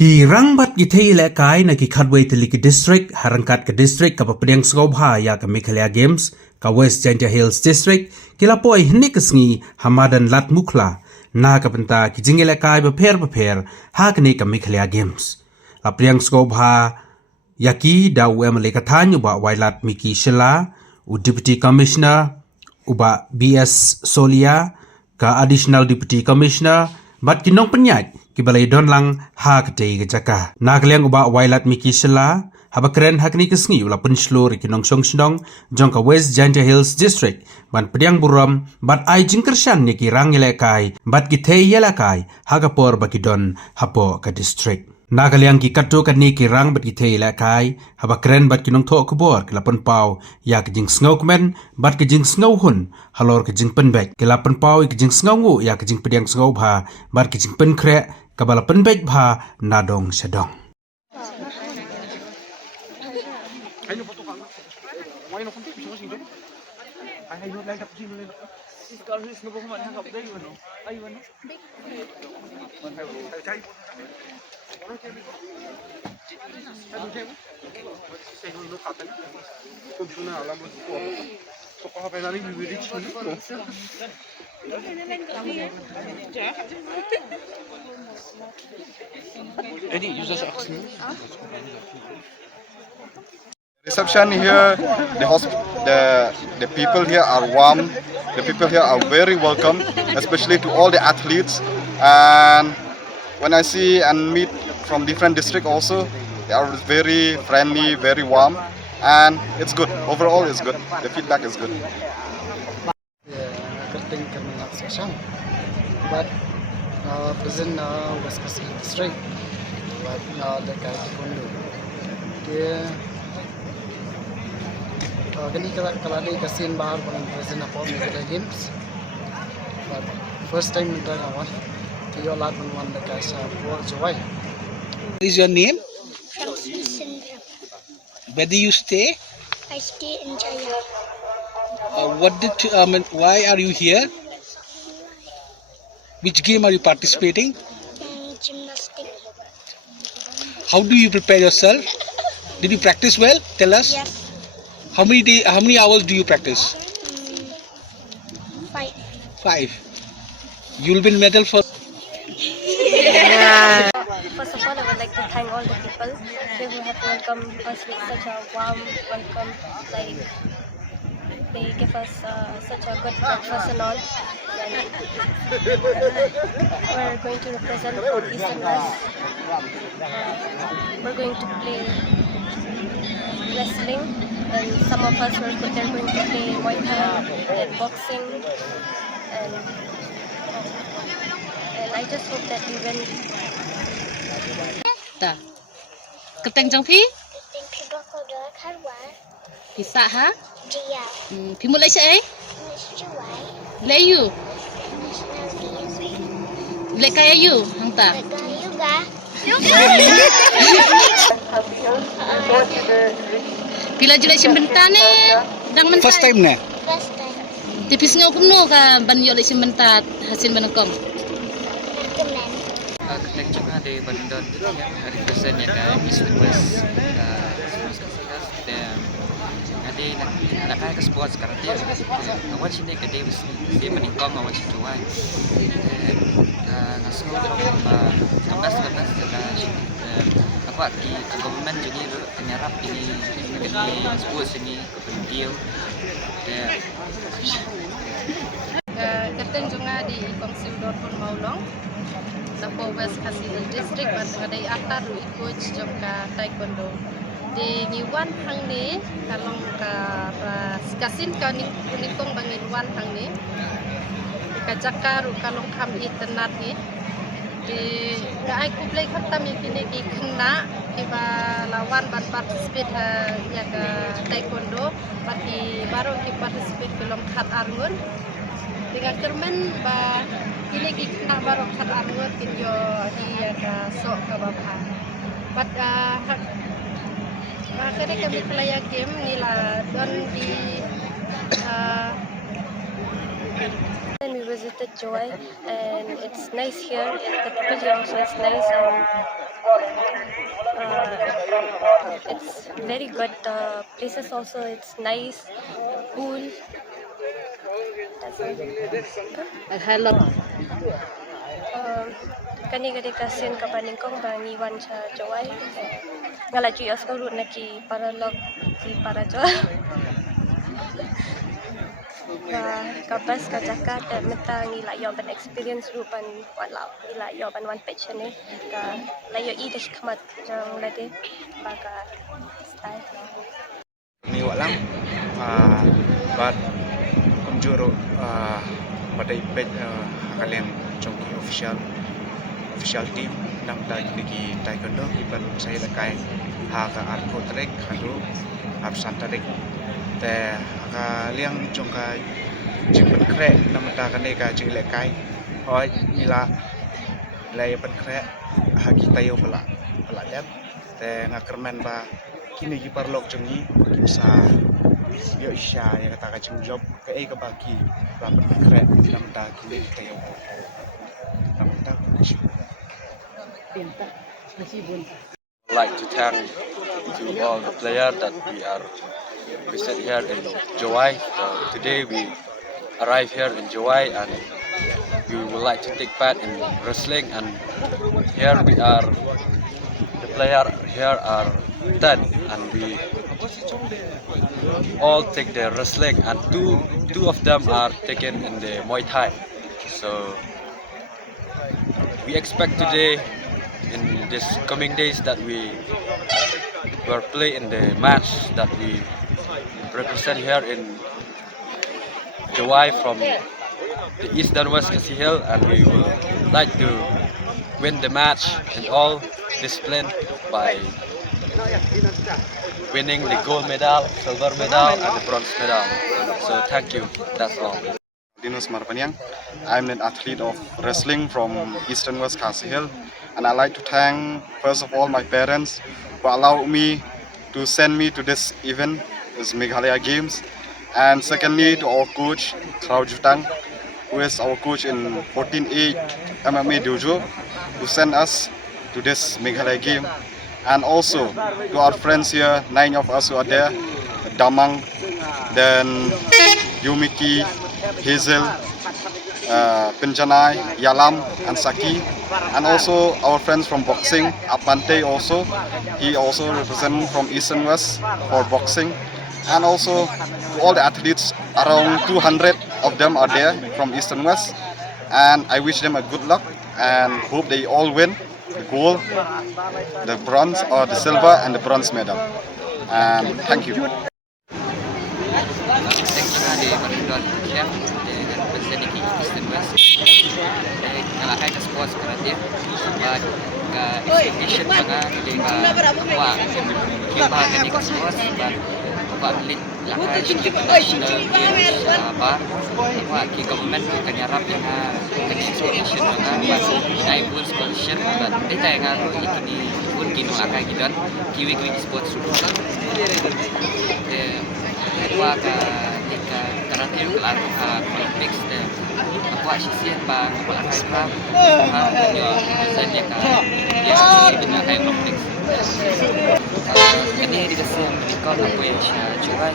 Ki rangbat ki thei ialehkai na ki khatway tili ki district harangkat ke district ka papriang sgobha ya ka Meghalaya Games ka West Giant Hills district ki lapoi hnik sngi Madan Ladmukhla na ka bynta ki jing ialehkai beper ha kni ka Meghalaya Games lapriang sgobha yaki da UMLA ka thanyu ba wailat miki shela u deputy commissioner uba BS Solia ka additional deputy commissioner bat kinong penyat ki balai don lang ha kete ke jaka nagliang uba wailat miki shela habakren hakni kesngi ula penslur kinong songsidong jongka West Giant Hills district ban pediang buram bat ai jingkershan ni ki rang ialehkai bat ki thei ialehkai hagapor bakidon hapo ka district Nagaliang ki katu kan ni ki rang bat ki thei ialehkai habakren bat kinong tho kebor kelapon pau ya ki jing sngo kmen bat ki jing sngo hun halor ki jing penbek kelapon pau ki jing sngo ngu ya ki jing pediang sngo bha bat ki jing pen kre kabala penbek bha nadong sedong Reception here, the people here are warm. The people here are very welcome, especially to all the athletes. And when I see and meet from different districts also, they are very friendly, very warm, and it's good. Overall, it's good. The feedback is good. But present West Coast district, but the Kaikondo. Kani kaladi kasin bahar paling present apa Meghalaya Games. But first time in Taiwan, you lot one the guys for joy. What is your name? Where do you stay? I stay in Jaya. Why are you here? Which game are you participating? Gymnastics. How do you prepare yourself? Did you practice well? Tell us. Yes. How many hours do you practice? 5. 5. You'll win medal for. First of all, I would like to thank all the people who have welcomed us with such a warm welcome. Like they give us such a good breakfast and all. And we're going to represent for East and West. We're going to play wrestling. And some of us they're going to play Muay Thai and boxing, and I just hope that we win. Ta. Keteng jong phi? Keteng phi ba ko da kharwa. Phi sa ha? Dia. Phi mu lai sai? Chuai. Lai you. Lai kai you hang ta. Yoga. Pila julai bynta ni dang mentai. First time na. First time. Tipis ngau kumno ka ban yo lai bynta hasil banakong. Recommend. Keteng juga di Bandar yang represent ya kan East and West. Nanti nak kaya ke sports sekarang dia. Awak sini ke dia meningkong awak situ kan. Ngasih lepas apa di government jadi penyerap ini sports ini kepentingan Keteng juga di Kongsi Udor pun Maulong. Sapo West Kasihil District ban ngadai atar ru coach jomka taekwondo. Di ngiwan hang ni kalong ka kasin ka ni unikong bangiwan hang ni. Ka jakar kalong kam itenat ni. Di ai kublai khatam kini ki khna kiba lawan ban participate ya ka taekwondo bagi baru ki participate belum khat arngun. Dengan kermen ba kini ki khna baru khat arngun kin yo hi ka sok ka bapha. But kini kami Meghalaya Game ni la don di And we visited Joy, and it's nice here. The people here also is nice, and It's very good. The places also it's nice, cool. That's all. Hello. Kani gade kasin ka paningkong bangi wan cha jawai. Ngala ju yos ko ru na ki para log ki para jo. Kabas ka Jakarta meta ngila yo ban experience ru ban walau ngila yo ban one page ni ka layo I dish kamat jang lade baga style. Ni walang but kunjuro pada ipet kalian congki official team nam lagi taekwondo iban saya lekai haka arko trek hadu absantarik te kalian congka jimpen kre nam ta kane ka jing lekai oi ila lay ban kre haki tayo pala lep te ngakermen ba kini giparlok jongi kimsa yo isya ya kata kacang job ke ka bagi rapat kre nam ta kini tayo nam ta Bynta. Masih bynta. I'd like to thank to all the players that we sit here in Jowai. Today we arrived here in Jowai and we would like to take part in wrestling, and here we are. The players here are 10 and we all take the wrestling, and two of them are taken in the Muay Thai. So we expect today in this coming days that we will play in the match that we represent here in Jowai from the East and West Kasi Hill, and we would like to win the match in all discipline by winning the gold medal, silver medal and the bronze medal. So thank you, that's all. Dinus Marpanyang. I'm an athlete of wrestling from Eastern West Kasi Hill, and I'd like to thank first of all my parents who allowed me to send me to this event, this Meghalaya Games, and secondly to our coach Krau Jutang, who is our coach in 14A MMA Dojo, who sent us to this Meghalaya game, and also to our friends here, 9 of us who are there, Damang, then Yumiki, Hazel, Pinjanai, Yalam, and Saki, and also our friends from boxing, Apante also, he also represents from East and West for boxing, and also to all the athletes, around 200 of them are there from East and West, and I wish them a good luck and hope they all win the gold, the bronze, or the silver and the bronze medal. And thank you. Di Madan Ladmukhla dengan presiden Eastern West ialehkai ke sports kerana sebab ke exhibition jangan di buat kibahan di sports sebab buat lead lakai international games bar buat ki government akan harap dengan exhibition jangan buat naik pun scholarship buat kita yang ini pun kini akan kita kiwi sports sudah qua karate kelar Olympics dan buat sisian bang buat kai pram yo misalnya ya dengan kai Olympics ini di dalam menikah aku yang coba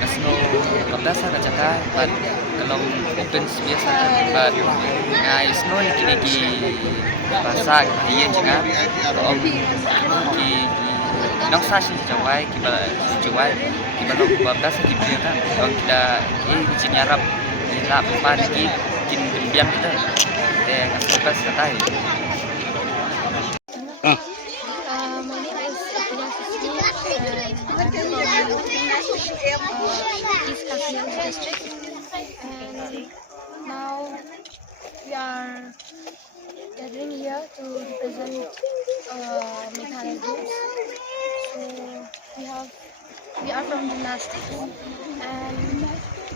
kasno kabasa ka jaka but kalau open biasa but ngai sno kini bahasa iya jangan om ki nong sa si jawai jawai balong babdas di biasa kalau kita izin Arab di lapan lagi kin biang kita dengan babdas katai. My name is East Kasihan district, and now we are gathering here to represent Meghalaya Games. So we are from gymnastics, and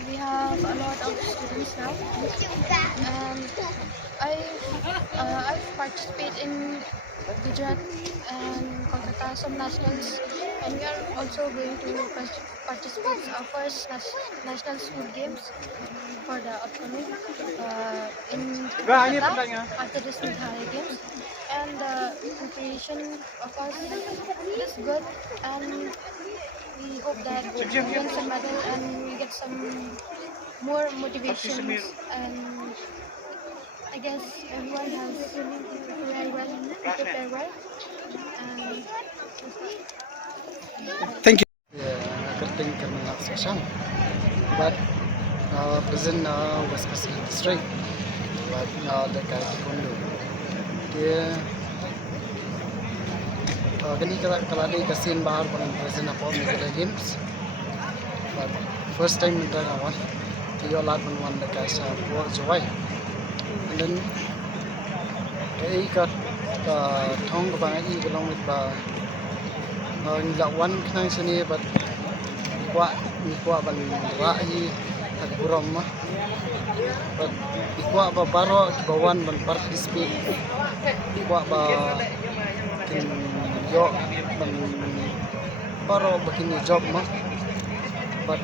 we have a lot of students now. And I've participated in Gujarat and Kolkata some nationals and we are also going to participate our first national school games for the upcoming in Kolkata after this Meghalaya Games, and the preparation of us is good, and we hope that we win some medal and we get some more motivations, and I guess everyone has prepared well, and Thank you. Kerting Kermenang Session, but present West Coast District, but the guy Kondo. Dia kini kalau ada kasin bahar dengan present apa Meghalaya Games, but first time kita kawan, dia lat menuan the guy sa buat joy, and then kat thong ke bangai belong with ba nilak wan kenang sini, but ikwa ban rahi tak buram mah, but ikwa ba baro bawan ban participate, ikwa ba kin yo ban baro bakin job mah, but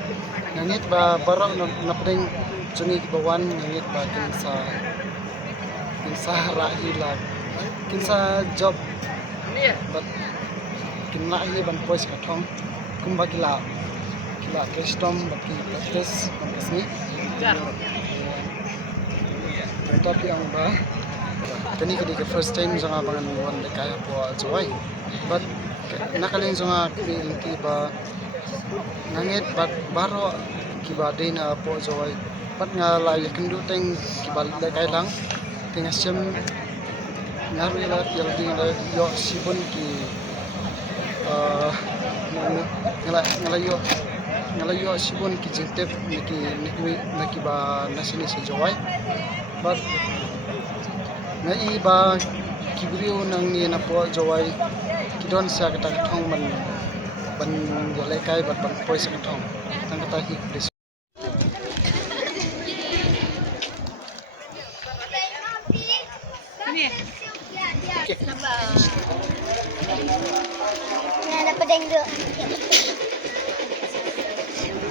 ngangit ba baro na pedeng suni bawan ngangit ba kin sa rahi lag kin sa job, but kin rahi ban pois ka thong kumba kila custom baki practice ni tapi ang ba kani ke first time sa bangan wan de kaya po joy, but nakalin sa ki ba ngangit bat baro ki ba din po joy, but nga la yakindu teng ki ba de kay lang tinga sim ngaru la yal ding la yo sibun ki ngalayo sibun ki jintep niki ba nasini sa joy, but ngai ba kibriu nang ni na po joy kidon sa kata thong ban ialehkai ban poi sa thong tang kata hi please.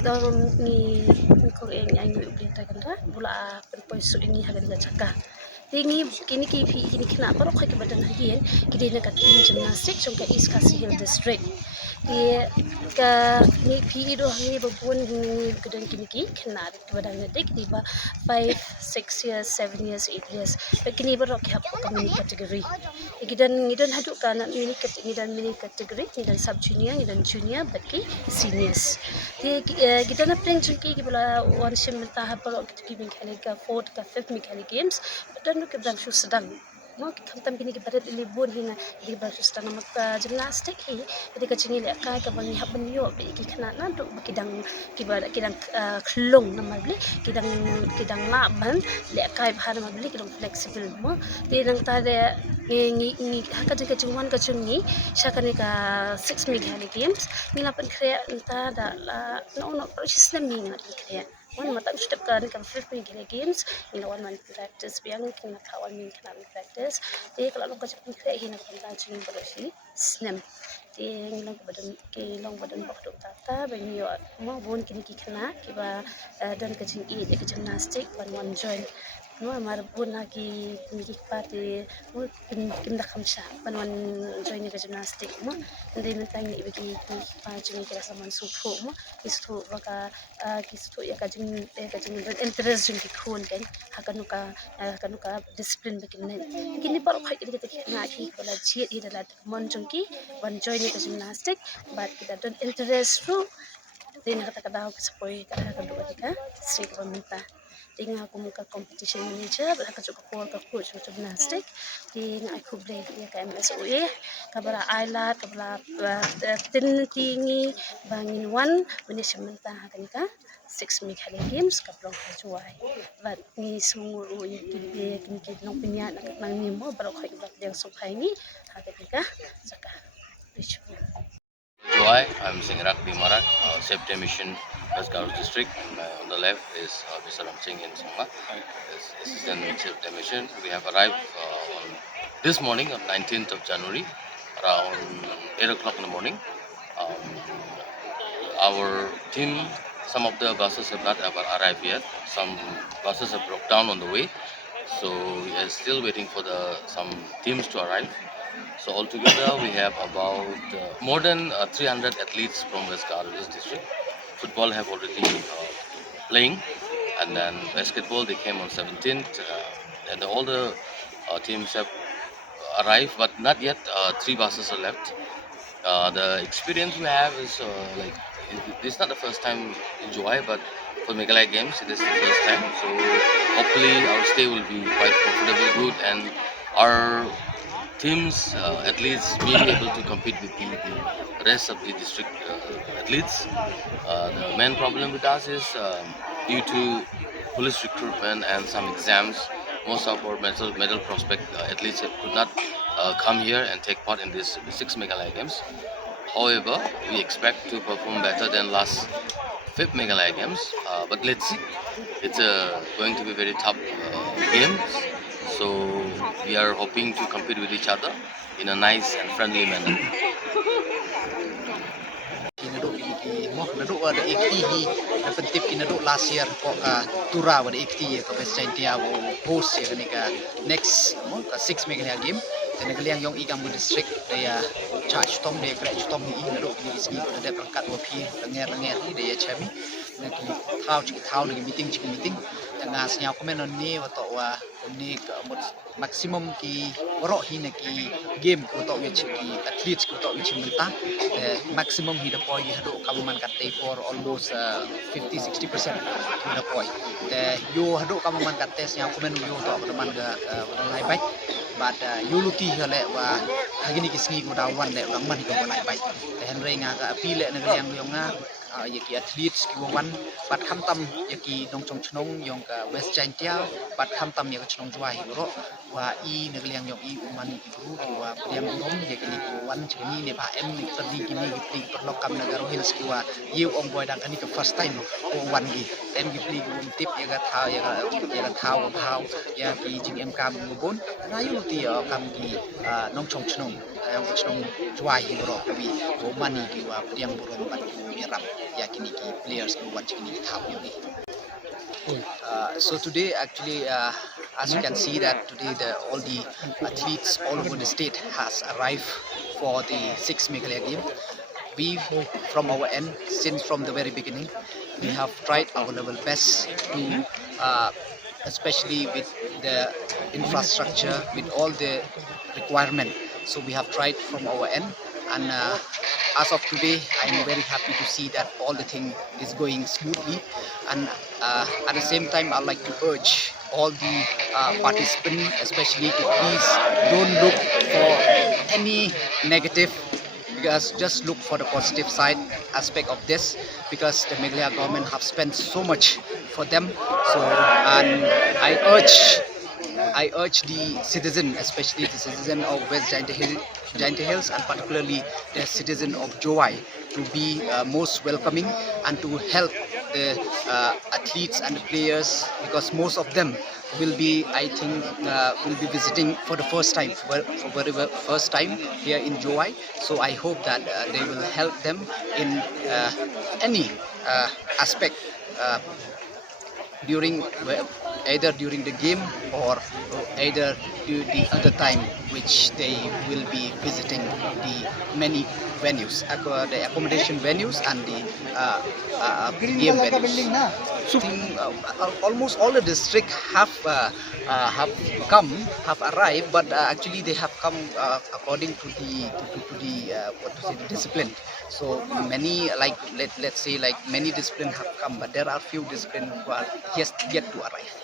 Dalam ni kau yang nyanyi berita kan dah, bula perempuan su ini hagan jaka. Tingi kini kena baru kau ke badan hagian, kita nak tim gymnastik jangka East Khasi Hill District. Dia ni PE doh ni berbuan ni kedai kini kena di badan nadik di 5, 6 years, 7 years, 8 years. Begini baru kita kami kategori. Kita haduk kan mini kategori, ni dan sub junior, ni dan junior, bagi seniors. Kita nak pernah jangki kita one sim mentah baru kita Meghalaya 4th ke 5th Meghalaya Games. Dan kita berang sedang. Mau kita kini kita berada di libur hina di baru sedang nama gymnastik hi. Jadi kecil ialehkai ke bangi hab benyo bagi kena naduk kidang kidang kelong nama beli kidang laban ialehkai bahar nama beli kidang fleksibel mo. Di nang tada ni kecil ni syakani ke 6 Meghalaya Games ni lapan kreat entah dah no proses ni nak kreat. Wan mata step kan 5th Meghalaya Games ni lawan man practice biang kena kawan min kena practice. Jadi kalau nak cepat kreat hina kan jing berosi snem. Jadi long badan bakdo tata bagi yo mau bon kini kena kiba dan kecing ke gymnastik one join. No amar bon lagi kini party mo kim dah kamsa wan join ke gymnastik mo ndai mentang ni bagi jing ke saman supo mo istu baka kistu ya kajing interest jing khon kan hakanuka discipline begini baru kai kita kena ki kalau jiat ida lat mon jingki one join ke gymnastik but kita don interest ru din kata sepoi kata ka sri pemerintah dengan aku muka competition manager berhak juga ke coach untuk gymnastik dengan aku boleh ya ke MSOE kabara ailat kabara tin tingi bangin one menisya mentah kan ka 6 Meghalaya Games kaplong kajuai but ni semua kini nong punya nang ni mo baru kai yang sukai ni ada ka saka July, I'm Singrak Bimarak, Safety Mission, West Garo District. And on the left is Mr. Ramsing in Songma, Assistant Safety Mission. We have arrived on this morning, on 19th of January, around 8 o'clock in the morning. Um, our team, some of the buses have not ever arrived yet. Some buses have broke down on the way, so we are still waiting for some teams to arrive. So altogether, we have about more than 300 athletes from West Ghana district. Football have already playing, and then basketball they came on 17th, and all the teams have arrived, but not yet. Three buses are left. The experience we have is this is not the first time in July, but for Meghalaya Games it is the first time. So hopefully our stay will be quite comfortable, good, and our teams athletes may be able to compete with the rest of the district athletes. The main problem with us is due to police recruitment and some exams. Most of our medal prospect athletes could not come here and take part in this 6 Meghalaya Games. However, we expect to perform better than last 5th Meghalaya Games. But let's see. It's going to be very tough games. So we are hoping to compete with each other in a nice and friendly manner. Naduk ada ekti di pentip naduk last year ko tura ada ekti ko West India host ya ka next 6 Meghalaya game dan negaliang yong ikam district dia charge tom dia kra tom ni naduk ni ski ko ada perangkat wapi lenger ni dia chami naki thau ni meeting tengah senyau komen ni atau ni maximum ki borok hi naki game ko to which ki athletes ko to which bynta maximum hi the point hado kamuman katte for almost 50-60% hi the point yo hado kamuman katte senyau komen yo to teman ga lai bai but yo luki hale wa agini kisni ko dawan le man ko lai bai henry nga ka pi le yang yo nga yaki athletes ki wan bat kham tam yaki dong chong chnong yong ka West India bat kham tam yak chnong jwai ro wa i negaliang yong i umani ki guru ki wa priang rom yaki ni ko wan chini ne ba em ni tadi kini ki perlok kam nagaro hills ki wa yu ong boy dang kani ka first time ko wan gi em gi pli gum tip yaga thau bhau ya ki jing em kam bon na yu ti kam ki nong chong chnong yang chnong jwai ro ki ko mani ki wa priang borom bat ki rap yakini ki players ko wan chini thau yogi. So today actually as you can see that today all the athletes all over the state has arrived for the 6 Meghalaya game. We from our end since from the very beginning we have tried our level best to especially with the infrastructure with all the requirement, so we have tried from our end and as of today I am very happy to see that all the thing is going smoothly and at the same time I like to urge all the participants especially to please don't look for any negative, because just look for the positive side aspect of this, because the Meghalaya government have spent so much for them. So and I urge the citizen, especially the citizen of West Jaintia Hills and particularly the citizen of Jowai, to be most welcoming and to help the athletes and the players, because most of them will be, I think, will be visiting for the first time, for very first time here in Jowai. So I hope that they will help them in any aspect during either during the game or either the other time which they will be visiting the many venues, the accommodation venues and the game venues. So almost all the district have arrived, but actually they have come according to the the discipline. So many, like let's say like many discipline have come, but there are few discipline who are yet to arrive.